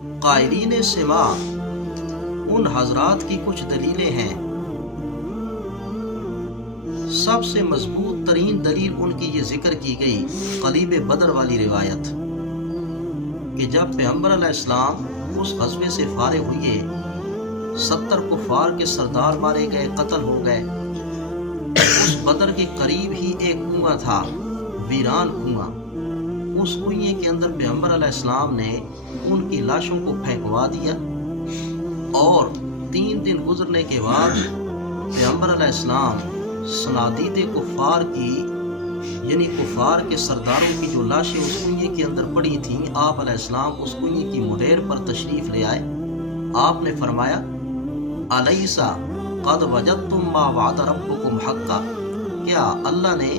قائلین سما ان حضرات کی کچھ دلیلیں ہیں۔ سب سے مضبوط ترین دلیل ان کی یہ ذکر کی گئی قلیب بدر والی روایت کہ جب پیغمبر علیہ السلام اس غزوے سے فارغ ہوئے، 70 کفار کے سردار مارے گئے، قتل ہو گئے۔ اس بدر کے قریب ہی ایک کنواں تھا، ویران کنواں۔ اس کنویں کے اندر پیغمبر علیہ السلام نے ان کی لاشوں کو پھینکوا دیا، اور 3 دن گزرنے کے بعد پیغمبر علیہ السلام صنادید کفار کی، یعنی کفار کے سرداروں کی جو لاشیں اس کنویں کے اندر پڑی تھیں، آپ علیہ السلام اس کنویں کی منیر پر تشریف لے آئے۔ آپ نے فرمایا الیسا قد وجدتم ما وعد ربکم حقا، کیا اللہ نے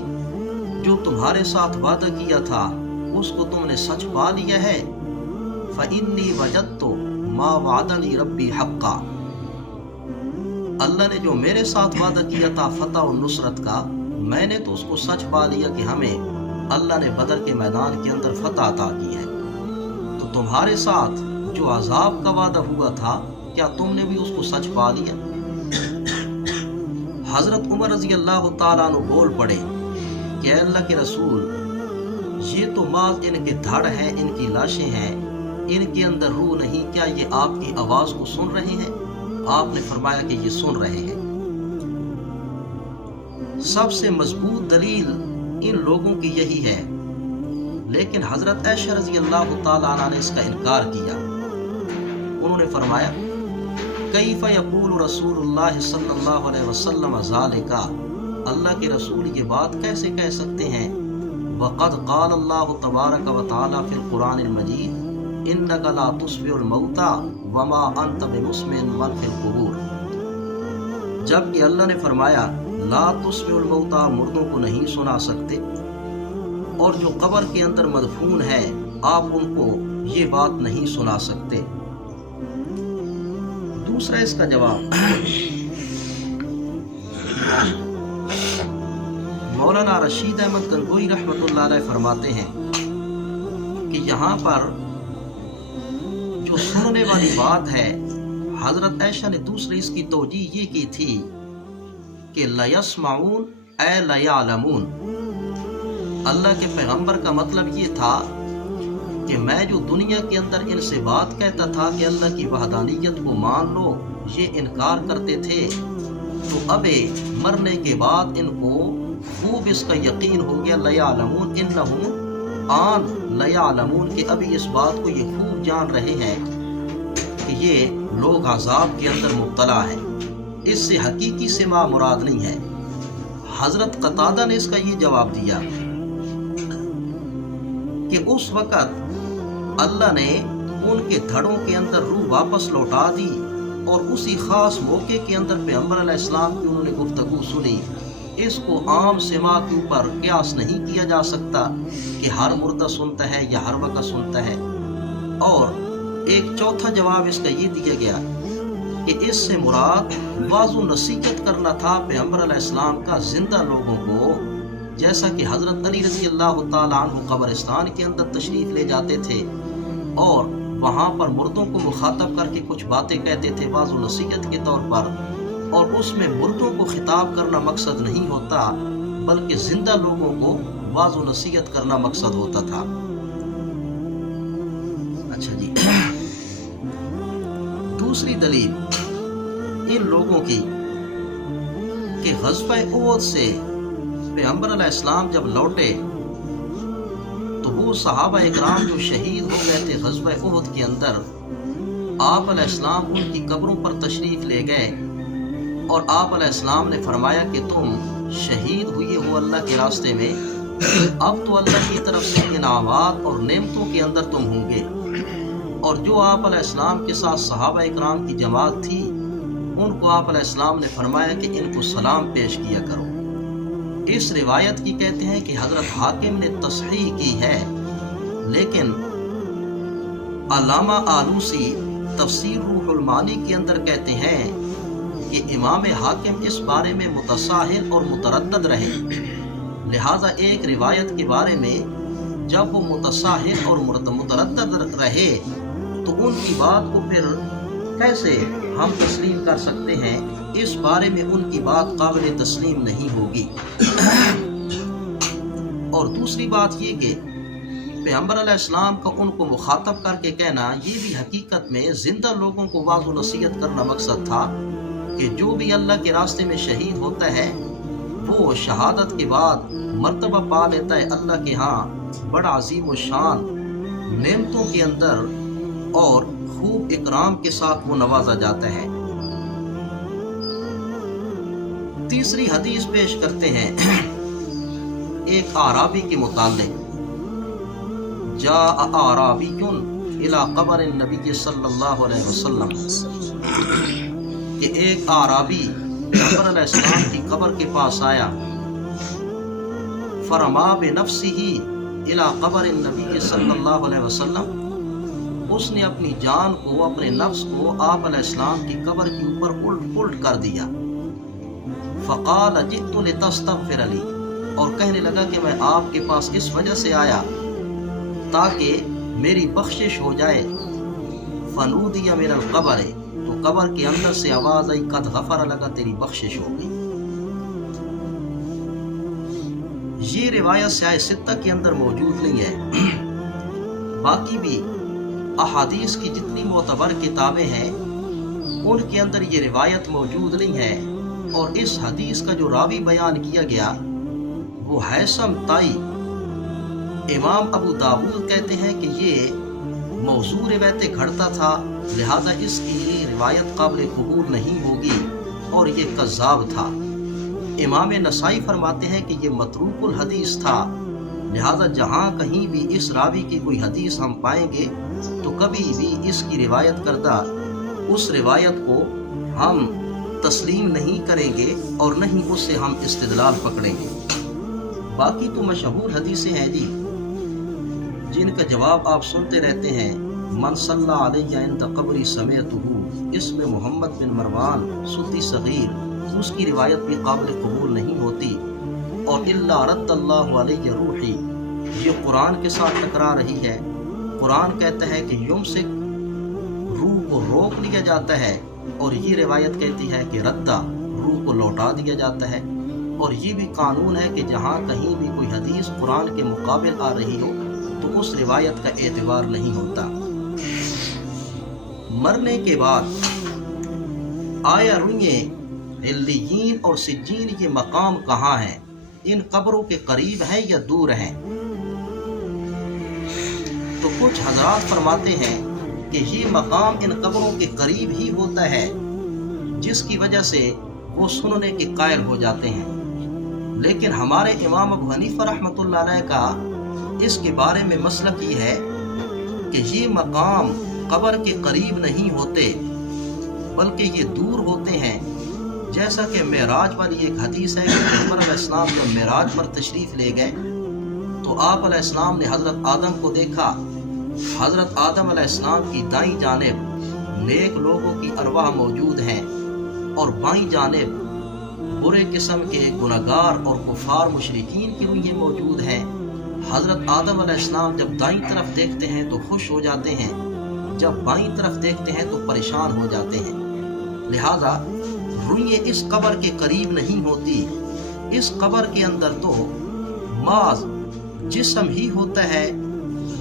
جو تمہارے ساتھ وعدہ کیا تھا اس کو تم نے سچ پا لیا ہے؟ فإنی وجدت ما وعدنی ربی حقا، اللہ نے جو میرے ساتھ وعدہ کیا تھا فتح و نصرت کا، میں نے تو اس کو سچ پا لیا کہ ہمیں اللہ نے بدر کے میدان کے اندر فتح عطا کی ہے۔ تو تمہارے ساتھ جو عذاب کا وعدہ ہوا تھا، کیا تم نے بھی اس کو سچ پا لیا؟ حضرت عمر رضی اللہ تعالیٰ عنہ بول پڑے کہ اے اللہ کے رسول، یہ تو ماز ان کے دھڑ ہیں، ان کی لاشیں ہیں، ان کے اندر روح نہیں، کیا یہ آپ کی آواز کو سن رہے ہیں؟ آپ نے فرمایا کہ یہ سن رہے ہیں۔ سب سے مضبوط دلیل ان لوگوں کی یہی ہے، لیکن حضرت عائشہ رضی اللہ تعالیٰ عنہ نے اس کا انکار کیا۔ انہوں نے فرمایا کیف یقول رسول اللہ صلی اللہ علیہ وسلم ذالک، اللہ کے رسول یہ بات کیسے کہہ سکتے ہیں؟ وقد قال اللہ تبارک و تعالی فی القرآن المجید انک لا تسمع الموتى وما انت بمسمع من فی القبور، جبکہ اللہ نے فرمایا لا تسمع الموتى، مردوں کو نہیں سنا سکتے، اور جو قبر کے اندر مدفون ہے آپ ان کو یہ بات نہیں سنا سکتے۔ دوسرا اس کا جواب مولانا رشید احمد گنگوئی رحمۃ اللہ علیہ فرماتے ہیں کہ یہاں پر جو سننے والی بات ہے، حضرت عائشہ نے دوسری اس کی توجیہ یہ کی تھی کہ لیسمعون اے لیعلمون، اللہ کے پیغمبر کا مطلب یہ تھا کہ میں جو دنیا کے اندر ان سے بات کہتا تھا کہ اللہ کی وحدانیت کو مان لو، یہ انکار کرتے تھے، تو اب مرنے کے بعد ان کو خوب اس کا یقین ہو گیا، لیعلمون انہم آن لیعلمون، کہ ابھی اس بات کو یہ خوب جان رہے ہیں کہ یہ لوگ عذاب کے اندر مبتلا ہیں، اس سے حقیقی سما مراد نہیں ہے۔ حضرت قتادہ نے اس کا یہ جواب دیا کہ اس وقت اللہ نے ان کے دھڑوں کے اندر روح واپس لوٹا دی، اور اسی خاص موقع کے اندر پیغمبر علیہ السلام کی انہوں نے گفتگو سنی۔ اس کو عام سماع کے اوپر قیاس نہیں کیا جا سکتا کہ ہر مردہ سنتا ہے یا ہر وقت سنتا ہے۔ اور ایک چوتھا جواب اس کا یہ دیا گیا کہ اس سے مراد واضح و نصیحت کرنا تھا پیغمبر علیہ السلام کا زندہ لوگوں کو، جیسا کہ حضرت علی رضی اللہ تعالیٰ عنہ قبرستان کے اندر تشریف لے جاتے تھے اور وہاں پر مردوں کو مخاطب کر کے کچھ باتیں کہتے تھے واضح و نصیحت کے طور پر، اور اس میں مردوں کو خطاب کرنا مقصد نہیں ہوتا بلکہ زندہ لوگوں کو واضح و نصیحت کرنا مقصد ہوتا تھا۔ اچھا جی، دوسری دلیل ان لوگوں کی کہ غزوہ احد سے پیغمبر علیہ السلام جب لوٹے تو وہ صحابہ اکرام جو شہید ہو گئے تھے غزوہ احد کے اندر، آپ علیہ السلام ان کی قبروں پر تشریف لے گئے، اور آپ علیہ السلام نے فرمایا کہ تم شہید ہوئے ہو اللہ کے راستے میں، اب تو اللہ کی طرف سے انعامات اور نعمتوں کے اندر تم ہوں گے۔ اور جو آپ علیہ السلام کے ساتھ صحابہ اکرام کی جماعت تھی، ان کو آپ علیہ السلام نے فرمایا کہ ان کو سلام پیش کیا کرو۔ اس روایت کی کہتے ہیں کہ حضرت حاکم نے تصحیح کی ہے، لیکن علامہ آلوسی تفسیر روح المعانی کے اندر کہتے ہیں کہ امام حاکم اس بارے میں متساہل اور متردد رہے، لہٰذا ایک روایت کے بارے میں جب وہ متساہل اور متردد رہے تو ان کی بات کو پھر کیسے ہم تسلیم کر سکتے ہیں؟ اس بارے میں ان کی بات قابل تسلیم نہیں ہوگی۔ اور دوسری بات یہ کہ پیغمبر علیہ السلام کا ان کو مخاطب کر کے کہنا، یہ بھی حقیقت میں زندہ لوگوں کو واعظ و نصیحت کرنا مقصد تھا کہ جو بھی اللہ کے راستے میں شہید ہوتا ہے وہ شہادت کے بعد مرتبہ پا لیتا ہے اللہ کے ہاں بڑا عظیم و شان نعمتوں کے اندر، اور خوب اکرام کے ساتھ وہ نوازا جاتا ہے۔ تیسری حدیث پیش کرتے ہیں ایک اعرابی کے متعلق۔ جاء اعرابی الی قبر النبی صلی اللہ علیہ وسلم، کہ ایک اعرابی پیغمبر علیہ السلام کی قبر کے پاس آیا۔ فرما بنفسہ الی قبر النبی صلی اللہ علیہ وسلم، اس نے اپنی جان کو، اپنے نفس کو آپ علیہ السلام کی قبر کے اوپر الٹ کر دیا۔ فقال جئت لتستغفر لی، اور کہنے لگا کہ میں آپ کے پاس اس وجہ سے آیا تاکہ میری بخشش ہو جائے۔ فنودی من القبر، تو قبر کے اندر سے آواز آئی، قد غفر لگا، تیری بخشش ہو گئی۔ یہ روایت سیاہ ستہ کے اندر موجود نہیں ہے، باقی بھی احادیث کی جتنی معتبر کتابیں ہیں ان کے اندر یہ روایت موجود نہیں ہے۔ اور اس حدیث کا جو راوی بیان کیا گیا وہ حیثم تائی، امام ابو داود کہتے ہیں کہ یہ موضوع روایت گھڑتا تھا، لہذا اس کی روایت قابل قبول نہیں ہوگی اور یہ کذاب تھا۔ امام نسائی فرماتے ہیں کہ یہ متروک الحدیث تھا، لہذا جہاں کہیں بھی اس راوی کی کوئی حدیث ہم پائیں گے تو کبھی بھی اس کی روایت کردہ اس روایت کو ہم تسلیم نہیں کریں گے اور نہ ہی اس سے ہم استدلال پکڑیں گے۔ باقی تو مشہور حدیثیں ہیں جی، جن کا جواب آپ سنتے رہتے ہیں۔ من صلی علیہ عند قبری سمیتہ، اس میں محمد بن مروان سدی صغیر، اس کی روایت بھی قابل قبول نہیں ہوتی۔ اور الا رد اللہ علیہ روحی، یہ قرآن کے ساتھ ٹکرا رہی ہے۔ قرآن کہتا ہے کہ یمسک، روح کو روک لیا جاتا ہے، اور یہ روایت کہتی ہے کہ ردہ، روح کو لوٹا دیا جاتا ہے۔ اور یہ بھی قانون ہے کہ جہاں کہیں بھی کوئی حدیث قرآن کے مقابل آ رہی ہو تو اس روایت کا اعتبار نہیں ہوتا۔ مرنے کے بعد آیا روئیں علیین اور سجین، یہ مقام کہاں ہیں؟ ان قبروں کے قریب ہیں یا دور ہیں؟ تو کچھ حضرات فرماتے ہیں کہ یہ مقام ان قبروں کے قریب ہی ہوتا ہے، جس کی وجہ سے وہ سننے کے قائل ہو جاتے ہیں۔ لیکن ہمارے امام ابو حنیفہ رحمۃ اللہ علیہ کا اس کے بارے میں مسلک یہ ہے کہ یہ مقام قبر کے قریب نہیں ہوتے بلکہ یہ دور ہوتے ہیں۔ جیسا کہ معراج والی ایک حدیث ہے کہ پیغمبر علیہ السلام جب معراج پر تشریف لے گئے تو آپ علیہ السلام نے حضرت آدم کو دیکھا۔ حضرت آدم علیہ السلام کی دائیں جانب نیک لوگوں کی ارواح موجود ہیں اور بائیں جانب برے قسم کے گناہگار اور کفار مشرکین کی روحیں موجود ہیں۔ حضرت آدم علیہ السلام جب دائیں طرف دیکھتے ہیں تو خوش ہو جاتے ہیں، جب بائیں طرف دیکھتے ہیں تو پریشان ہو جاتے ہیں۔ لہذا روحیں اس قبر کے قریب نہیں ہوتی۔ اس قبر کے اندر تو محض جسم ہی ہوتا ہے۔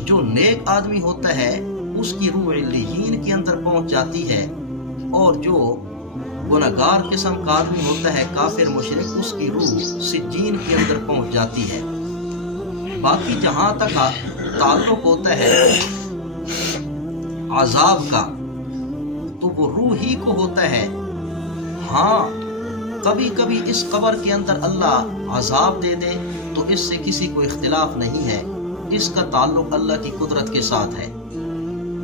جو نیک آدمی ہوتا ہے اس کی روح علیین کے اندر پہنچ جاتی ہے، اور جو گناہگار قسم کا آدمی ہوتا ہے کافر مشرک، اس کی روح سجین کے اندر پہنچ جاتی ہے۔ باقی جہاں تک تعلق ہوتا ہے عذاب کا تو وہ روح ہی کو ہوتا ہے۔ ہاں کبھی کبھی اس قبر کے اندر اللہ عذاب دے دے تو اس سے کسی کو اختلاف نہیں ہے، اس کا تعلق اللہ کی قدرت کے ساتھ ہے۔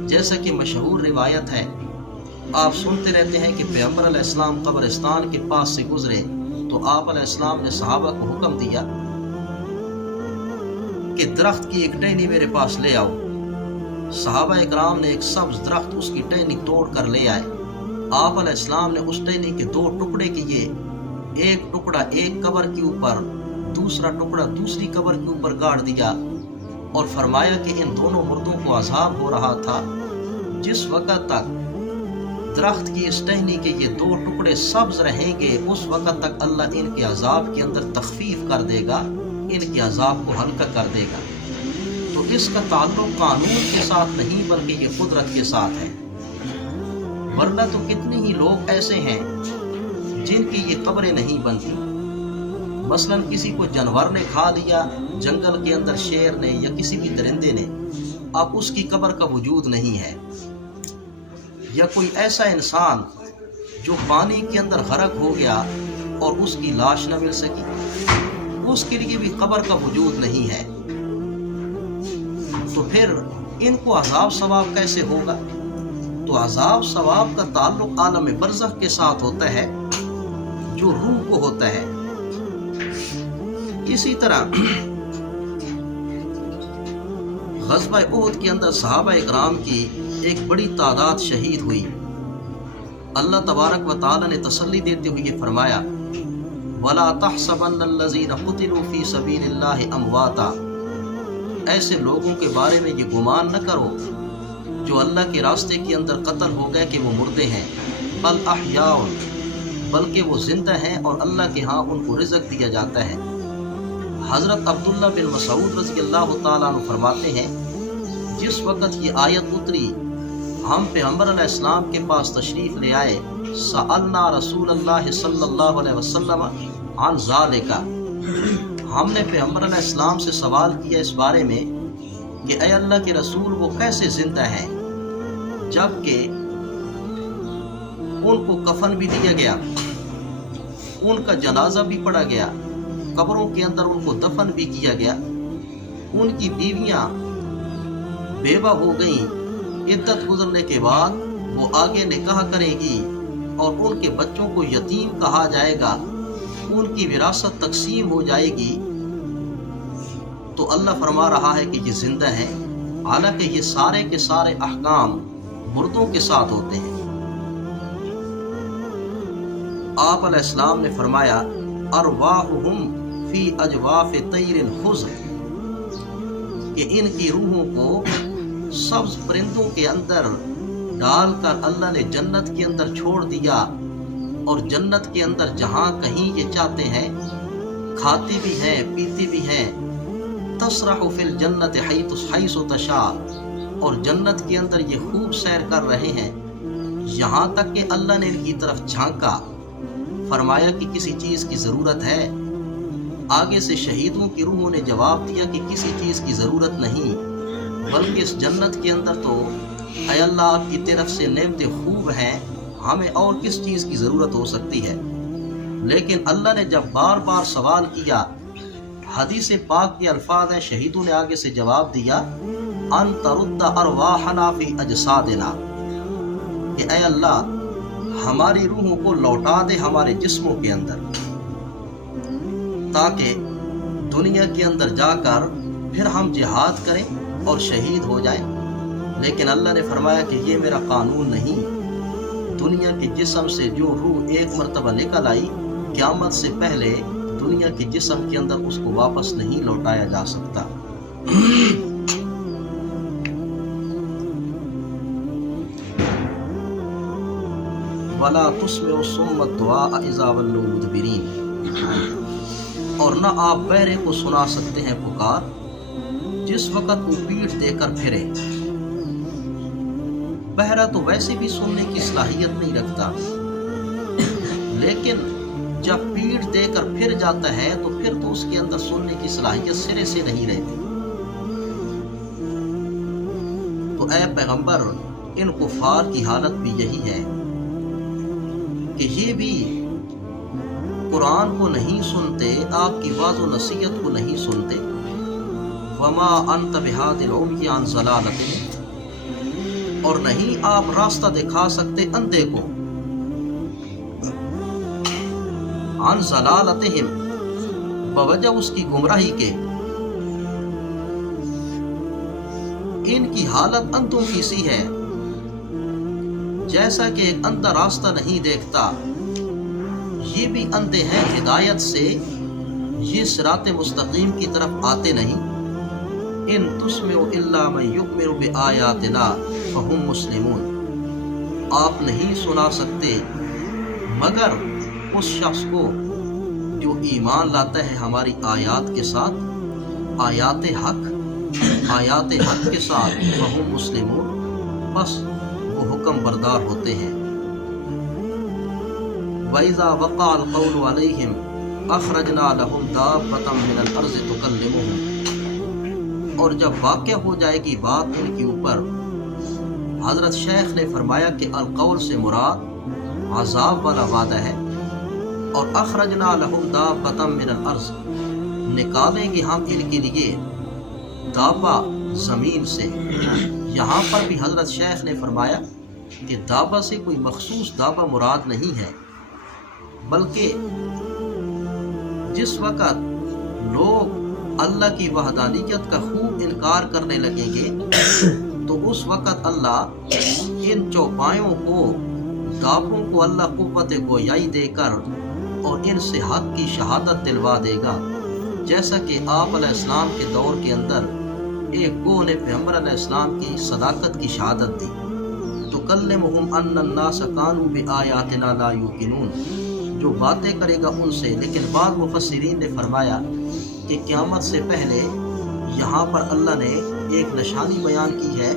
جیسا کہ مشہور روایت ہے، آپ سنتے رہتے ہیں کہ پیغمبر علیہ السلام قبرستان کے پاس سے گزرے تو آپ علیہ السلام نے صحابہ کو حکم دیا کہ درخت کی ایک ٹہنی میرے پاس لے آؤ۔ صحابہ اکرام نے ایک سبز درخت اس کی ٹہنی توڑ کر لے آئے۔ آپ علیہ السلام نے اس ٹہنی کے دو ٹکڑے کیے، ایک ٹکڑا ایک قبر کے اوپر، دوسرا ٹکڑا دوسری قبر کے اوپر گاڑ دیا، اور فرمایا کہ ان دونوں مردوں کو عذاب ہو رہا تھا۔ جس وقت تک درخت کی اس ٹہنی کے یہ دو ٹکڑے سبز رہیں گے اس وقت تک اللہ ان کے عذاب کے اندر تخفیف کر دے گا، ان کے عذاب کو ہلکا کر دے گا۔ تو اس کا تعلق قانون کے ساتھ نہیں بلکہ یہ قدرت کے ساتھ ہے۔ ورنہ تو کتنے ہی لوگ ایسے ہیں جن کی یہ قبریں نہیں بنتی۔ مثلا کسی کو جانور نے کھا لیا، جنگل کے اندر شیر نے یا کسی بھی درندے نے، اب اس کی قبر کا وجود نہیں ہے۔ یا کوئی ایسا انسان جو پانی کے اندر غرق ہو گیا اور اس کی لاش نہ مل سکی، اس کے لیے بھی قبر کا وجود نہیں ہے۔ تو پھر ان کو عذاب ثواب کیسے ہوگا؟ تو عذاب ثواب کا تعلق عالم برزخ کے ساتھ ہوتا ہے جو روح کو ہوتا ہے۔ اسی طرح غزوہ احد کے اندر صحابہ اکرام کی ایک بڑی تعداد شہید ہوئی۔ اللہ تبارک و تعالی نے تسلی دیتے ہوئے یہ فرمایا وَلَا تَحْسَبَنَّ الَّذِينَ قُتِلُوا فِي سَبِيلِ اللَّهِ أَمْوَاتًا، ایسے لوگوں کے بارے میں یہ گمان نہ کرو جو اللہ کے راستے کے اندر قتل ہو گئے کہ وہ مردے ہیں، بل احیاء، بلکہ وہ زندہ ہیں اور اللہ کے ہاں ان کو رزق دیا جاتا ہے۔ حضرت عبداللہ بن مسعود رضی اللہ تعالیٰ عنہ فرماتے ہیں جس وقت یہ آیت اتری ہم پیغمبر علیہ السلام کے پاس تشریف لے آئے، سألنا رسول اللہ صلی اللہ علیہ وسلم عن ذالک، ہم نے پیغمبر علیہ السلام سے سوال کیا اس بارے میں کہ اے اللہ کے رسول وہ کیسے زندہ ہیں، جبکہ ان کو کفن بھی دیا گیا، ان کا جنازہ بھی پڑھا گیا، قبروں کے اندر ان کو دفن بھی کیا گیا، ان کی بیویاں بیوہ ہو گئیں، عدت گزرنے کے بعد وہ آگے نکاح کرے گی اور ان کے بچوں کو یتیم کہا جائے گا، ان کی وراثت تقسیم ہو جائے گی۔ تو اللہ فرما رہا ہے کہ یہ زندہ ہیں، حالانکہ یہ سارے کے سارے احکام مردوں کے ساتھ ہوتے ہیں۔ آپ علیہ السلام نے فرمایا ارواحہم فی اجواف طیر خضر، کہ ان کی روحوں کو سبز پرندوں کے اندر ڈال کر اللہ نے جنت کے اندر چھوڑ دیا، اور جنت کے اندر جہاں کہیں یہ چاہتے ہیں کھاتی بھی ہیں پیتی بھی ہیں، تسرح فی الجنت حیث تشاء، اور جنت کے اندر یہ خوب سیر کر رہے ہیں، یہاں تک کہ اللہ نے ان کی طرف جھانکا، فرمایا کہ کسی چیز کی ضرورت ہے؟ آگے سے شہیدوں کی روحوں نے جواب دیا کہ کسی چیز کی ضرورت نہیں، بلکہ اس جنت کے اندر تو اے اللہ آپ کی طرف سے نعمتیں خوب ہیں، ہمیں اور کس چیز کی ضرورت ہو سکتی ہے؟ لیکن اللہ نے جب بار بار سوال کیا، حدیث پاک کے الفاظ ہیں، شہیدوں نے آگے سے جواب دیا ان ترد ارواحنا فی اجسادنا، کہ اے اللہ ہماری روحوں کو لوٹا دے ہمارے جسموں کے اندر، تاکہ دنیا کے اندر جا کر پھر ہم جہاد کریں اور شہید ہو جائیں۔ لیکن اللہ نے فرمایا کہ یہ میرا قانون نہیں، دنیا کے جسم سے جو روح ایک مرتبہ نکل آئی، قیامت سے پہلے دنیا کے جسم کے اندر اس کو واپس نہیں لوٹایا جا سکتا۔ وَلَا تُسْمِعُ الصُّمَّ الدُّعَاءَ إِذَا وَلَّوْا مُدْبِرِينَ، اور نہ آپ بہرے کو سنا سکتے ہیں پکار جس وقت وہ پیٹھ دے کر پھرے۔ بہرا تو ویسے بھی سننے کی صلاحیت نہیں رکھتا، لیکن جب پیٹھ دے کر پھر جاتا ہے تو پھر تو اس کے اندر سننے کی صلاحیت سرے سے نہیں رہتی۔ تو اے پیغمبر، ان کفار کی حالت بھی یہی ہے کہ یہ بھی قرآن کو نہیں سنتے، آپ کی واعظ و نصیحت کو نہیں سنتے۔ وما انت بہاد العمی عن ضلالتہم، اور نہیں آپ راستہ دکھا سکتے اندھے کو، عن ضلالتہم، بوجہ اس کی گمراہی کے۔ ان کی حالت اندھوں کی سی ہے، جیسا کہ ایک اندھا راستہ نہیں دیکھتا، یہ بھی اندھے ہیں ہدایت سے، یہ صراط مستقیم کی طرف آتے نہیں۔ ان تسمع الا من یؤمن بآیاتنا فہم مسلمون، آپ نہیں سنا سکتے مگر اس شخص کو جو ایمان لاتا ہے ہماری آیات کے ساتھ، آیات حق کے ساتھ، فہم مسلمون، بس وہ حکم بردار ہوتے ہیں۔ وَإِذَا وَقَعَ الْقَوْلُ عَلَيْهِمْ أَخْرَجْنَا لَهُمْ دَابَّةً مِّنَ الْأَرْضِ تُكَلِّمُهُمْ، اور جب واقع ہو جائے گی بات ان کے اوپر، حضرت شیخ نے فرمایا کہ القول سے مراد عذاب والا وعدہ ہے، اور اخرجنا لہم دابۃ من الارض، نکالیں گے ہم ان کے لیے دابہ زمین سے۔ یہاں پر بھی حضرت شیخ نے فرمایا کہ دابہ سے کوئی مخصوص دابہ مراد نہیں ہے، بلکہ جس وقت لوگ اللہ کی وحدانیت کا خوب انکار کرنے لگیں گے تو اس وقت اللہ ان چوپایوں کو، دابوں کو اللہ قوت گویائی دے کر اور ان سے حق کی شہادت دلوا دے گا، جیسا کہ آپ علیہ السلام کے دور کے اندر ایک گوہ نے پیغمبر علیہ السلام کی صداقت کی شہادت دی۔ تکلمہم ان الناس کانوا بآیاتنا لا یوقنون، جو باتیں کرے گا ان سے، لیکن بعض مفسرین نے فرمایا کہ قیامت سے پہلے یہاں پر اللہ نے ایک نشانی بیان کی ہے،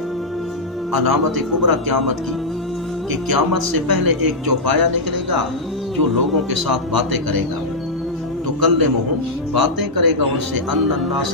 علامت کبریٰ قیامت کی، کہ قیامت سے پہلے ایک چوپایا نکلے گا جو لوگوں کے ساتھ باتیں کرے گا، تکلمہم، باتیں کرے گا ان سے، ان الناس